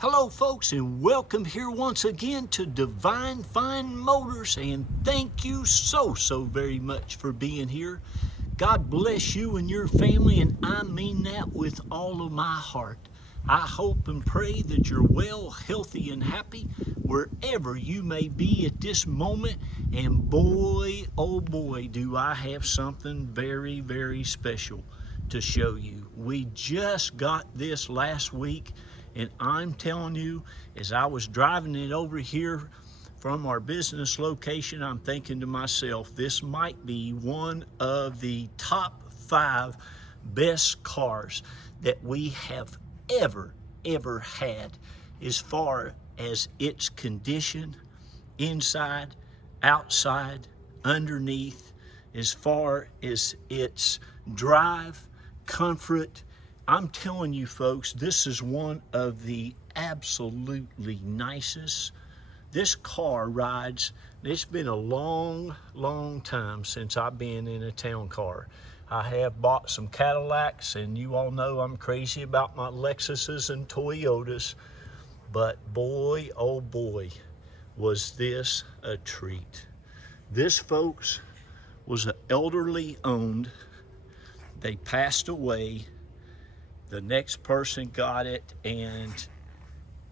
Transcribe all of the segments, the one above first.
Hello folks, and welcome here once again to Divine Fine Motors, and thank you so very much for being here. God bless you and your family, and I mean that with all of my heart. I hope and pray that you're well, healthy, and happy wherever you may be at this moment. And boy, oh boy, do I have something very special to show you. We just got this last week, and I'm telling you, as I was driving it over here from our business location, I'm thinking to myself, this might be one of the top 5 best cars that we have ever had, as far as its condition, inside, outside, underneath, as far as its drive, comfort. I'm telling you folks, this is one of the absolutely nicest. This car rides, it's been a long time since I've been in a town car. I have bought some Cadillacs, and you all know I'm crazy about my Lexuses and Toyotas, but boy, oh boy, was this a treat. This, folks, was an elderly owned. They passed away. The next person got it, and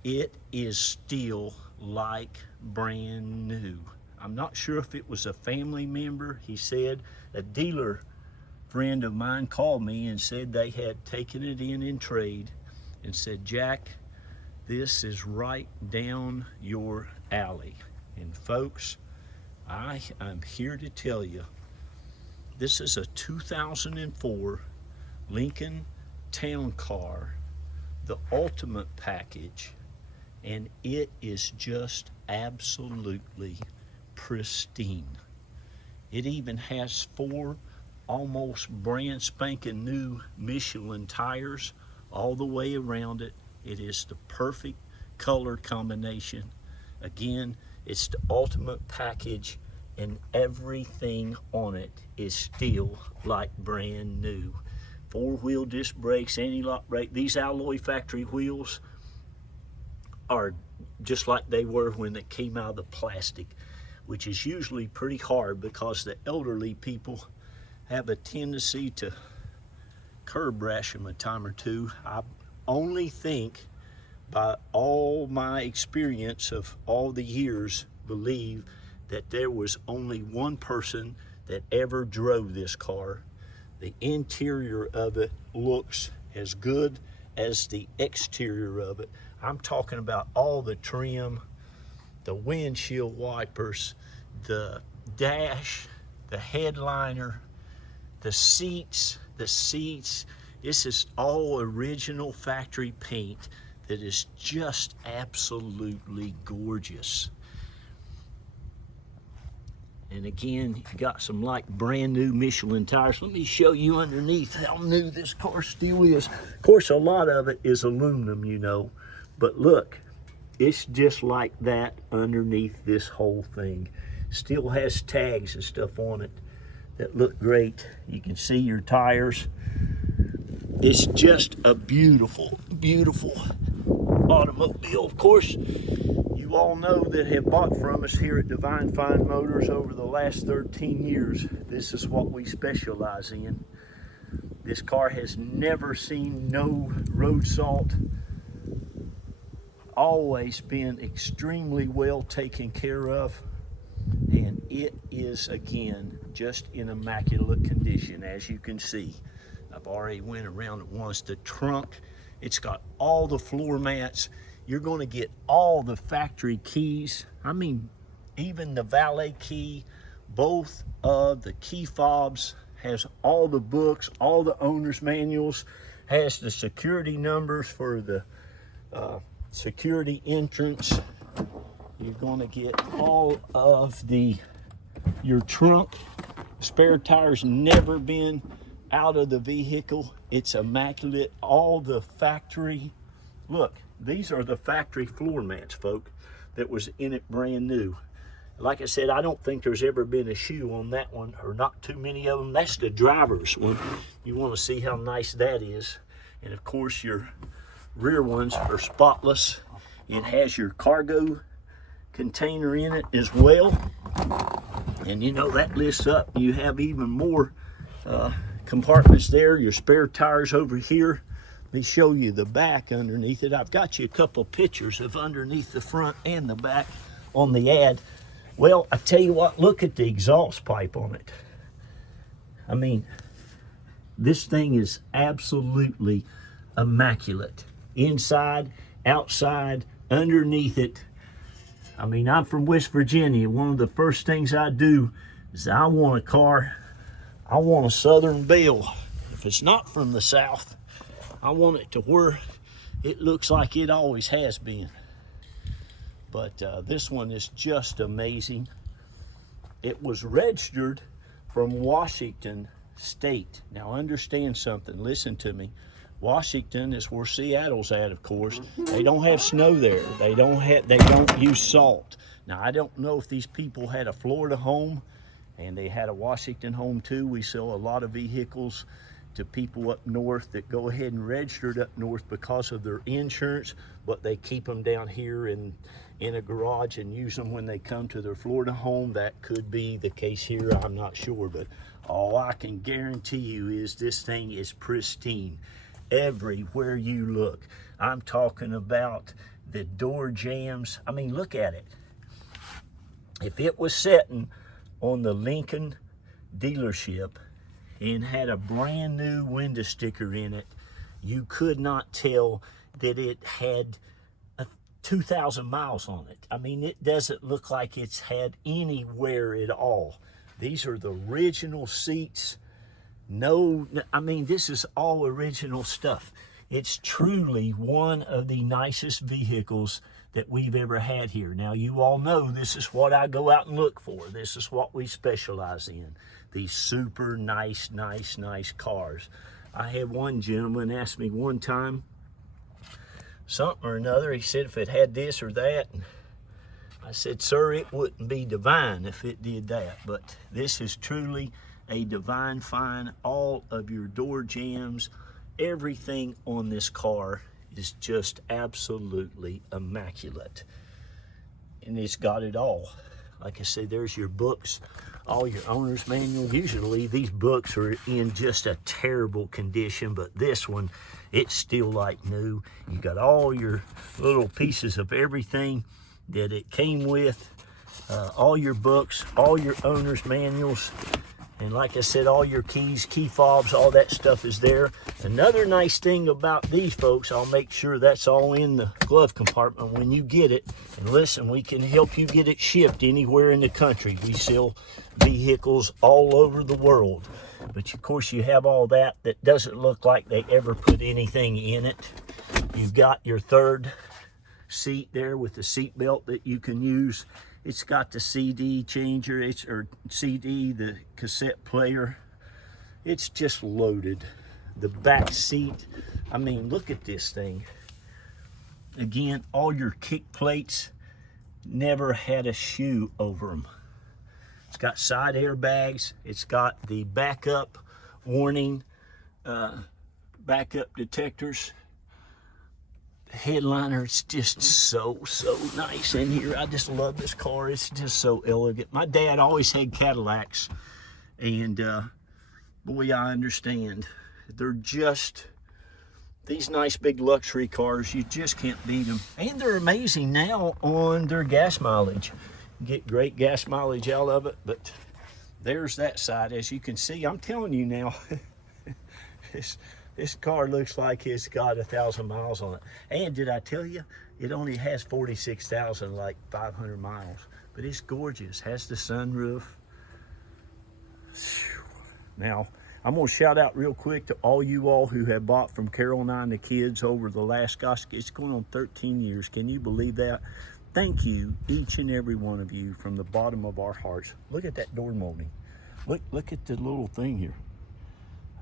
it is still like brand new. I'm not sure if it was a family member. He said a dealer friend of mine called me and said they had taken it in trade, and said, Jack, this is right down your alley. And folks, I am here to tell you, this is a 2004 Lincoln Town Car, the ultimate package, and it is just absolutely pristine. It even has 4 almost brand spanking new Michelin tires all the way around it. It is the perfect color combination. Again, it's the ultimate package, and everything on it is still like brand new. 4-wheel disc brakes, anti-lock brake. These alloy factory wheels are just like they were when they came out of the plastic, which is usually pretty hard because the elderly people have a tendency to curb rash them a time or two. I only think, by all my experience of all the years, believe that there was only one person that ever drove this car. The interior of it looks as good as the exterior of it. I'm talking about all the trim, the windshield wipers, the dash, the headliner, the seats. This is all original factory paint that is just absolutely gorgeous. And again, you got some like brand new Michelin tires. Let me show you underneath how new this car still is. Of course, a lot of it is aluminum, you know, but look, it's just like that underneath this whole thing. Still has tags and stuff on it that look great. You can see your tires. It's just a beautiful automobile. Of course, you all know that have bought from us here at Divine Fine Motors over the last 13 years. This is what we specialize in. This car has never seen no road salt. Always been extremely well taken care of. And it is, again, just in immaculate condition, as you can see. I've already went around it once. The trunk, it's got all the floor mats. You're going to get all the factory keys. I mean, even the valet key, both of the key fobs, has all the books, all the owner's manuals, has the security numbers for the security entrance. You're going to get all of your trunk. Spare tires never been out of the vehicle. It's immaculate. All the factory, look, these are the factory floor mats, folks, that was in it brand new. Like I said, I don't think there's ever been a shoe on that one, or not too many of them. That's the driver's one. You want to see how nice that is. And of course, your rear ones are spotless. It has your cargo container in it as well. And you know, that lifts up. You have even more compartments there. Your spare tires over here. Let me show you the back underneath it. I've got you a couple pictures of underneath the front and the back on the ad. Well, I tell you what, look at the exhaust pipe on it. I mean, this thing is absolutely immaculate. Inside, outside, underneath it. I mean, I'm from West Virginia. One of the first things I do is I want a car. I want a Southern Belle. If it's not from the South, I want it to where it looks like it always has been. But this one is just amazing. It was registered from Washington State. Now understand something, listen to me. Washington is where Seattle's at, of course. They don't have snow there. They don't use salt. Now I don't know if these people had a Florida home and they had a Washington home too. We sell a lot of vehicles to people up north that go ahead and register it up north because of their insurance, but they keep them down here in a garage and use them when they come to their Florida home. That could be the case here, I'm not sure, but all I can guarantee you is this thing is pristine everywhere you look. I'm talking about the door jambs. I mean, look at it. If it was sitting on the Lincoln dealership and had a brand new window sticker in it, you could not tell that it had 2,000 miles on it. I mean, it doesn't look like it's had any wear at all. These are the original seats. No, I mean, this is all original stuff. It's truly one of the nicest vehicles that we've ever had here. Now, you all know this is what I go out and look for. This is what we specialize in. These super nice cars. I had one gentleman ask me one time, something or another. He said if it had this or that. And I said, sir, it wouldn't be divine if it did that. But this is truly a divine find. All of your door jambs, everything on this car is just absolutely immaculate. And it's got it all. Like I said, there's your books, all your owner's manual. Usually these books are in just a terrible condition, but this one, it's still like new. You got all your little pieces of everything that it came with, all your books, all your owner's manuals. And like I said, all your keys, key fobs, all that stuff is there. Another nice thing about these folks, I'll make sure that's all in the glove compartment when you get it. And listen, we can help you get it shipped anywhere in the country. We sell vehicles all over the world. But of course you have all that doesn't look like they ever put anything in it. You've got your third seat there with the seat belt that you can use. It's got the CD changer, or CD, the cassette player. It's just loaded. The back seat, I mean, look at this thing. Again, all your kick plates never had a shoe over them. It's got side airbags. It's got the backup warning, backup detectors. Headliner, it's just so nice in here. I just love this car. It's just so elegant. My dad always had Cadillacs, and boy, I understand. They're just these nice big luxury cars. You just can't beat them, and they're amazing now on their gas mileage. You get great gas mileage out of it. But there's that side. As you can see, I'm telling you now, this car looks like it's got 1,000 miles on it. And did I tell you, it only has 46,000, like 500 miles. But it's gorgeous, has the sunroof. Now, I'm gonna shout out real quick to all you all who have bought from Carol and I and the kids over the last, gosh, it's going on 13 years. Can you believe that? Thank you, each and every one of you, from the bottom of our hearts. Look at that door molding. Look at the little thing here.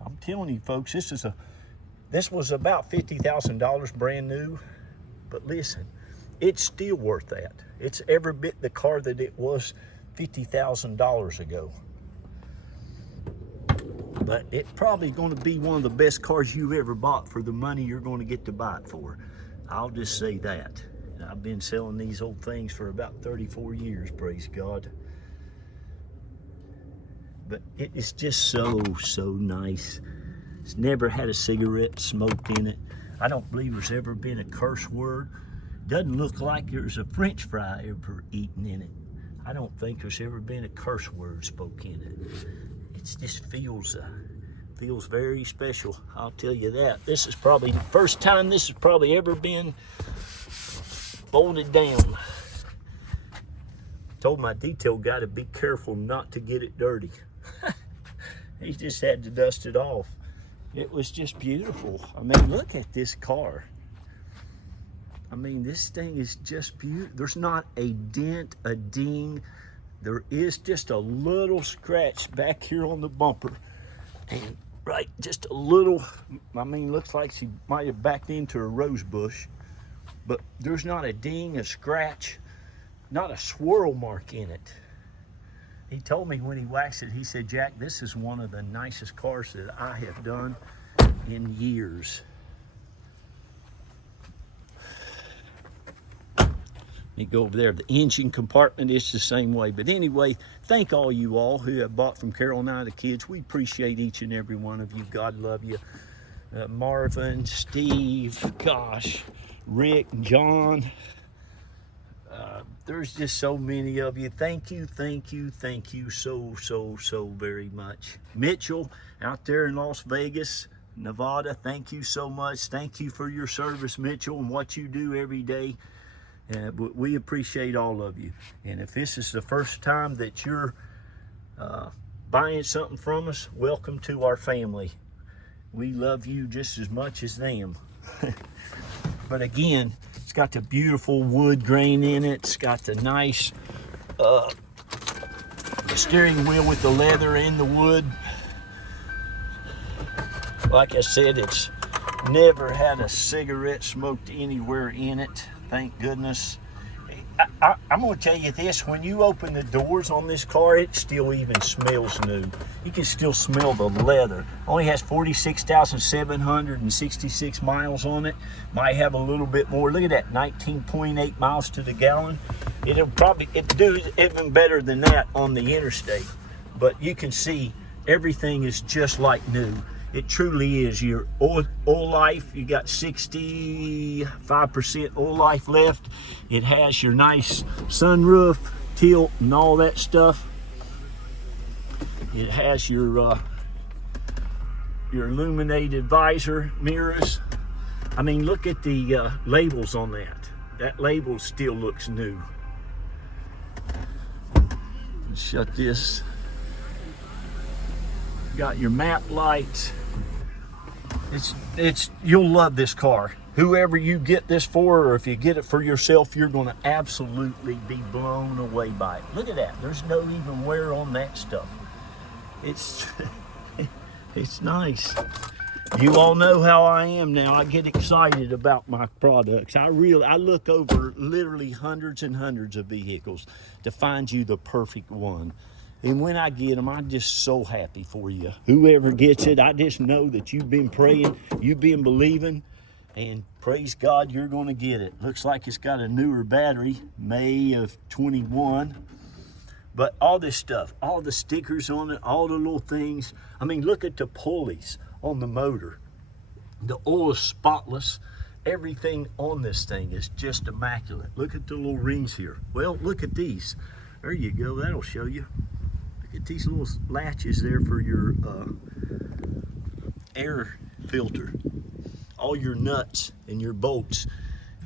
I'm telling you folks, this was about $50,000 brand new, but listen, it's still worth that. It's every bit the car that it was $50,000 ago. But it's probably going to be one of the best cars you've ever bought for the money you're going to get to buy it for. I'll just say that. And I've been selling these old things for about 34 years, praise God. But it is just so nice. It's never had a cigarette smoked in it. I don't believe there's ever been a curse word. Doesn't look like there's a French fry ever eaten in it. I don't think there's ever been a curse word spoken in it. It just feels very special, I'll tell you that. This is probably the first time this has probably ever been folded down. Told my detail guy to be careful not to get it dirty. He just had to dust it off. It was just beautiful. I mean, look at this car. I mean, this thing is just beautiful. There's not a dent, a ding. There is just a little scratch back here on the bumper. And right, just a little, I mean, looks like she might have backed into a rose bush. But there's not a ding, a scratch, not a swirl mark in it. He told me when he waxed it, he said, Jack, this is one of the nicest cars that I have done in years. Let me go over there. The engine compartment is the same way. But anyway, thank all you all who have bought from Carol and I, the kids. We appreciate each and every one of you. God love you. Marvin, Steve, gosh, Rick, John. There's just so many of you. Thank you so very much. Mitchell out there in Las Vegas, Nevada, thank you so much. Thank you for your service, Mitchell, and what you do every day. We appreciate all of you. And if this is the first time that you're buying something from us, welcome to our family. We love you just as much as them. But again, it's got the beautiful wood grain in it. It's got the nice steering wheel with the leather and the wood. Like I said, it's never had a cigarette smoked anywhere in it. Thank goodness. I'm going to tell you this, when you open the doors on this car, it still even smells new. You can still smell the leather. Only has 46,766 miles on it. Might have a little bit more. Look at that, 19.8 miles to the gallon. It'll do even better than that on the interstate. But you can see everything is just like new. It truly is. Your oil life, you got 65% oil life left. It has your nice sunroof, tilt, and all that stuff. It has your illuminated visor mirrors. I mean, look at the labels on that. That label still looks new. Let's shut this. Got your map lights. You'll love this car. Whoever you get this for, or if you get it for yourself, you're going to absolutely be blown away by it. Look at that. There's no even wear on that stuff. It's nice. You all know how I am now. I get excited about my products. I look over literally hundreds and hundreds of vehicles to find you the perfect one. And when I get them, I'm just so happy for you. Whoever gets it, I just know that you've been praying, you've been believing, and praise God, you're going to get it. Looks like it's got a newer battery, May of 21. But all this stuff, all the stickers on it, all the little things. I mean, look at the pulleys on the motor. The oil is spotless. Everything on this thing is just immaculate. Look at the little rings here. Well, look at these. There you go. That'll show you. Look at these little latches there for your air filter. All your nuts and your bolts.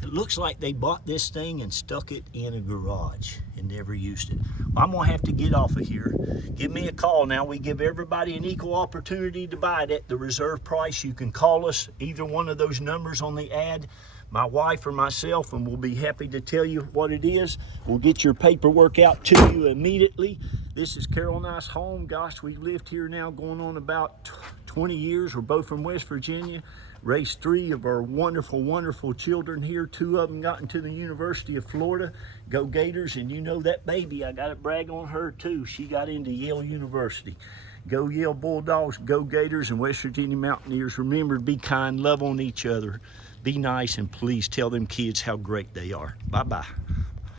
It looks like they bought this thing and stuck it in a garage and never used it. Well, I'm going to have to get off of here. Give me a call now. We give everybody an equal opportunity to buy it at the reserve price. You can call us, either one of those numbers on the ad, my wife or myself, and we'll be happy to tell you what it is. We'll get your paperwork out to you immediately. This is Carol and I's home. Gosh, we've lived here now going on about 20 years. We're both from West Virginia. Raised 3 of our wonderful, wonderful children here. 2 of them got into the University of Florida. Go Gators. And you know that baby, I got to brag on her too. She got into Yale University. Go Yale Bulldogs, go Gators, and West Virginia Mountaineers. Remember to be kind, love on each other. Be nice, and please tell them kids how great they are. Bye-bye.